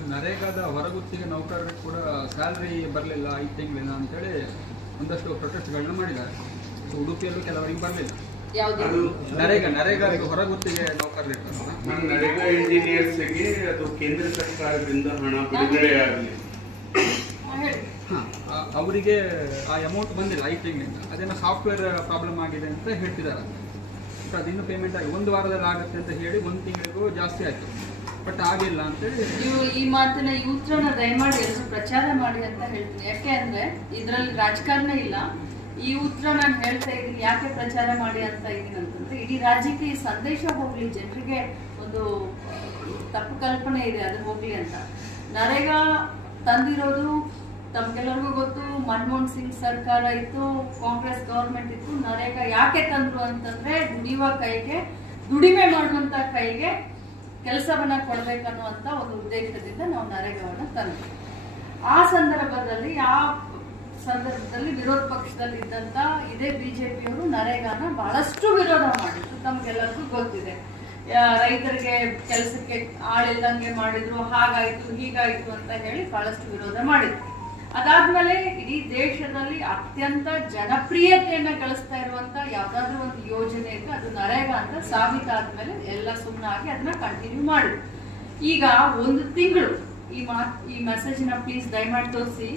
Madam ನರೇಗಾದ ಹೊರಗುತ್ತಿಗೆ ನೌಕರರಿಗೆ ಕೂಡ ಸ್ಯಾಲ್ರಿ ಬರಲಿಲ್ಲ ಐದು ತಿಂಗಳಿಂದ ಅಂತೇಳಿ ಒಂದಷ್ಟು ಪ್ರೊಟೆಸ್ಟ್ಗಳನ್ನ ಮಾಡಿದ್ದಾರೆ. ಸೊ ಉಡುಪಿಯಲ್ಲೂ ಕೆಲವರಿಗೆ ಬರಲಿಲ್ಲ. ನರೇಗಾ ನರೇಗಾ ಹೊರಗುತ್ತಿಗೆ ನೌಕರರು ನರೇಗಾ ಇಂಜಿನಿಯರ್ಸ್ಗೆ ಅದು ಕೇಂದ್ರ ಸರ್ಕಾರದಿಂದ ಹಣ ಬಿಡುಗಡೆ ಆಗಲಿ ಹೇಳಿ. ಹಾಂ ಅವರಿಗೆ ಆ ಅಮೌಂಟ್ ಬಂದಿಲ್ಲ ಐದು ತಿಂಗಳಿಂದ. ಅದೇನೋ ಸಾಫ್ಟ್ವೇರ್ ಪ್ರಾಬ್ಲಮ್ ಆಗಿದೆ ಅಂತ ಹೇಳ್ತಿದ್ದಾರೆ. ಅದು ಅದಿನ್ನೂ ಪೇಮೆಂಟ್ ಆಗಿ ಒಂದು ವಾರದಲ್ಲಿ ಆಗುತ್ತೆ ಅಂತ ಹೇಳಿ ಒಂದು ತಿಂಗಳಿಗೂ ಜಾಸ್ತಿ ಆಯಿತು. ಬಟ್ ಆಗಿಲ್ಲ ಅಂತೇಳಿ. ನೀವು ಈ ಮಾತನ್ನ ಈ ಉತ್ತರನ ದಯಮಾಡಿ ಎಲ್ಲರೂ ಪ್ರಚಾರ ಮಾಡಿ ಅಂತ ಹೇಳ್ತೀನಿ. ಯಾಕೆ ಅಂದ್ರೆ ಇದ್ರಲ್ಲಿ ರಾಜಕಾರಣ ಇಲ್ಲ. ಈ ಉತ್ತರ ನಾನು ಹೇಳ್ತಾ ಇದ್ದೀನಿ, ಯಾಕೆ ಪ್ರಚಾರ ಮಾಡಿ ಅಂತ ಇದ್ದೀನಿ ಅಂತಂದ್ರೆ ಇಡೀ ರಾಜ್ಯಕ್ಕೆ ಈ ಸಂದೇಶ ಹೋಗ್ಲಿ, ಜನರಿಗೆ ಒಂದು ತಪ್ಪು ಕಲ್ಪನೆ ಇದೆ, ಅದು ಹೋಗ್ಲಿ ಅಂತ. ನರೇಗಾ ತಂದಿರೋದು ತಮ್ಗೆಲ್ಲರಿಗೂ ಗೊತ್ತು, ಮನಮೋಹನ್ ಸಿಂಗ್ ಸರ್ಕಾರ ಇತ್ತು, ಕಾಂಗ್ರೆಸ್ ಗವರ್ಮೆಂಟ್ ಇತ್ತು, ನರೇಗಾ ಯಾಕೆ ತಂದ್ರು ಅಂತಂದ್ರೆ ದುಡಿಯುವ ಕೈಗೆ, ದುಡಿಮೆ ಮಾಡುವಂತ ಕೈಗೆ ಕೆಲಸವನ್ನ ಕೊಡ್ಬೇಕನ್ನುವಂತ ಒಂದು ಉದ್ದೇಶದಿಂದ ನಾವು ನರೇಗಾವನ್ನ ತಂದ್ವಿ. ಆ ಸಂದರ್ಭದಲ್ಲಿ ಆ ಸಂದರ್ಭದಲ್ಲಿ ವಿರೋಧ ಪಕ್ಷದಲ್ಲಿ ಇದ್ದಂತ ಇದೇ ಬಿಜೆಪಿಯವರು ನರೇಗಾನ ಬಹಳಷ್ಟು ವಿರೋಧ ಮಾಡಿದ್ರು. ತಮ್ಗೆಲ್ಲರಿಗೂ ಗೊತ್ತಿದೆ. ರೈತರಿಗೆ ಕೆಲಸಕ್ಕೆ ಆಳಿಲ್ದಂಗೆ ಮಾಡಿದ್ರು, ಹಾಗಾಯ್ತು, ಹೀಗಾಯ್ತು ಅಂತ ಹೇಳಿ ಬಹಳಷ್ಟು ವಿರೋಧ ಮಾಡಿದ್ರು. ಅದಾದ್ಮೇಲೆ ಇಡೀ ದೇಶದಲ್ಲಿ ಅತ್ಯಂತ ಜನಪ್ರಿಯತೆಯನ್ನ ಗಳಿಸ್ತಾ ಇರುವಂತ ಯಾವ್ದಾದ್ರು ಒಂದು ಯೋಜನೆ ಇದ್ರೆ ಅದು ನರೇಗಾ ಅಂತ ಸಾಬೀತಾದ್ಮೇಲೆ ಎಲ್ಲ ಸುಮ್ಮನಾಗಿ ಅದನ್ನ ಕಂಟಿನ್ಯೂ ಮಾಡು. ಈಗ ಒಂದು ತಿಂಗಳು ಈ ಮಾತ್ ಈ ಮೆಸೇಜ್ನ ಪ್ಲೀಸ್ ದಯಮಾಡಿ ತೋರಿಸಿ.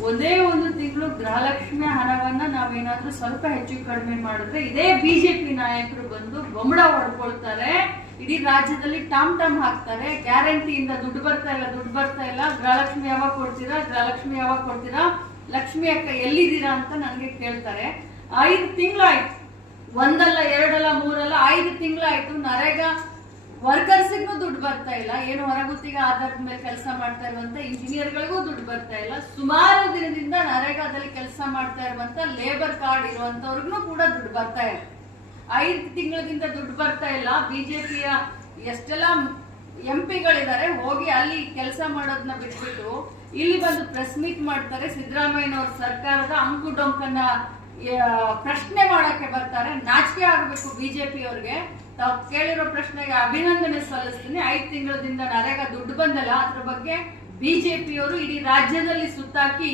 ಒಂದೇ ಒಂದು ತಿಂಗಳು ಗೃಹಲಕ್ಷ್ಮಿ ಹಣವನ್ನ ನಾವೇನಾದ್ರೂ ಸ್ವಲ್ಪ ಹೆಚ್ಚು ಕಡಿಮೆ ಮಾಡಿದ್ರೆ ಇದೇ ಬಿಜೆಪಿ ನಾಯಕರು ಬಂದು ಬೊಂಬಡ ಹೊಡ್ಕೊಳ್ತಾರೆ. ಇಡೀ ರಾಜ್ಯದಲ್ಲಿ ಟಾಮ್ ಟಾಮ್ ಹಾಕ್ತಾರೆ. ಗ್ಯಾರಂಟಿಯಿಂದ ದುಡ್ಡು ಬರ್ತಾ ಇಲ್ಲ, ದುಡ್ಡು ಬರ್ತಾ ಇಲ್ಲ. ಗೃಹಲಕ್ಷ್ಮಿ ಯಾವಾಗ ಕೊಡ್ತೀರಾ? ಗೃಹಲಕ್ಷ್ಮಿ ಯಾವಾಗ ಕೊಡ್ತೀರಾ? ಲಕ್ಷ್ಮಿ ಅಕ್ಕ ಎಲ್ಲಿದ್ದೀರಾ ಅಂತ ನನಗೆ ಕೇಳ್ತಾರೆ. ಐದು ತಿಂಗಳಾಯ್ತು. ಒಂದಲ್ಲ, ಎರಡಲ್ಲ, ಮೂರಲ್ಲ, ಐದು ತಿಂಗಳಾಯ್ತು. ನರೇಗಾ ವರ್ಕರ್ಸಿಗೂ ದುಡ್ಡು ಬರ್ತಾ ಇಲ್ಲ. ಏನು ಹೊರಗುತ್ತಿಗೆ ಆಧಾರದ ಮೇಲೆ ಕೆಲಸ ಮಾಡ್ತಾ ಇರುವಂತ ಇಂಜಿನಿಯರ್ಗಳಿಗೂ ದುಡ್ಡು ಬರ್ತಾ ಇಲ್ಲ. ಸುಮಾರು ದಿನದಿಂದ ನರೇಗಾದಲ್ಲಿ ಕೆಲಸ ಮಾಡ್ತಾ ಇರುವಂತ ಲೇಬರ್ ಕಾರ್ಡ್ ಇರುವಂತವ್ರಿಗೂ ಕೂಡ ದುಡ್ಡು ಬರ್ತಾ ಇಲ್ಲ. ಐದು ತಿಂಗಳಿಂದ ದುಡ್ಡು ಬರ್ತಾ ಇಲ್ಲ. ಬಿಜೆಪಿಯ ಎಷ್ಟೆಲ್ಲ ಎಂ ಪಿಗಳಿದ್ದಾರೆ ಹೋಗಿ ಅಲ್ಲಿ ಕೆಲಸ ಮಾಡೋದನ್ನ ಬಿಟ್ಬಿಟ್ಟು ಇಲ್ಲಿ ಬಂದು ಪ್ರೆಸ್ ಮೀಟ್ ಮಾಡ್ತಾರೆ. ಸಿದ್ದರಾಮಯ್ಯನವ್ರ ಸರ್ಕಾರದ ಅಂಕು ಡೊಂಕನ್ನ ಪ್ರಶ್ನೆ ಮಾಡಕ್ಕೆ ಬರ್ತಾರೆ. ನಾಚಿಕೆ ಆಗಬೇಕು ಬಿಜೆಪಿ ಅವ್ರಿಗೆ ತಾವು ಕೇಳಿರೋ ಪ್ರಶ್ನೆಗೆ ಅಭಿನಂದನೆ ಸಲ್ಲಿಸ್ತೀನಿ. ಐದು ತಿಂಗಳದಿಂದ ನರೇಗಾ ದುಡ್ಡು ಬಂದಲ್ಲ, ಅದ್ರ ಬಗ್ಗೆ ಬಿಜೆಪಿಯವರು ಇಡೀ ರಾಜ್ಯದಲ್ಲಿ ಸುತ್ತಾಕಿ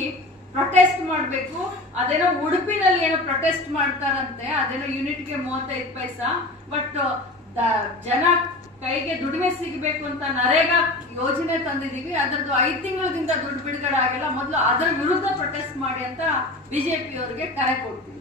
ಪ್ರೊಟೆಸ್ಟ್ ಮಾಡಬೇಕು. ಅದೇನೋ ಉಡುಪಿನಲ್ಲಿ ಏನೋ ಪ್ರೊಟೆಸ್ಟ್ ಮಾಡ್ತಾರಂತೆ, ಅದೇನೋ ಯೂನಿಟ್ಗೆ ಮೂವತ್ತೈದು ಪೈಸಾ ಬಟ್ ಜನ ಕೈಗೆ ದುಡಿಮೆ ಸಿಗಬೇಕು ಅಂತ ನರೇಗಾ ಯೋಜನೆ ತಂದಿದ್ದೀವಿ. ಅದರದ್ದು ಐದು ತಿಂಗಳದಿಂದ ದುಡ್ಡು ಬಿಡುಗಡೆ ಆಗಿಲ್ಲ ಮೊದಲು ಅದರ ವಿರುದ್ಧ ಪ್ರೊಟೆಸ್ಟ್ ಮಾಡಿ ಅಂತ ಬಿಜೆಪಿ ಅವರಿಗೆ ಕರೆ ಕೊಡ್ತೀನಿ